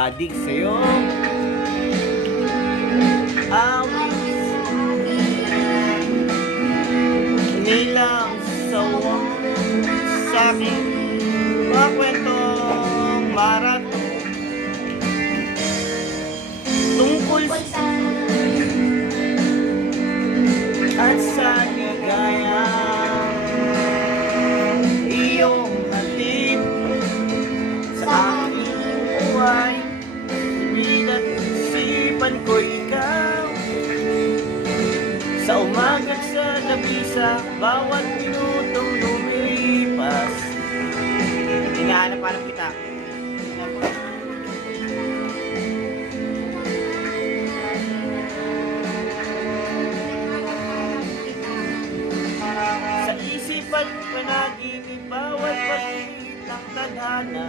adik sa'yo. Awit nilang sawang sa'king mga kwentong marato tungkol sa at sa ligaya iyong hatid sa aking buhay. Sumilat isipan ko ikaw sa umaga't sa gabi, sa bawat minutong lumilipas. Hinahanap-hanap kita. Sa isipan panaginip, bawat pagkikitang tadhana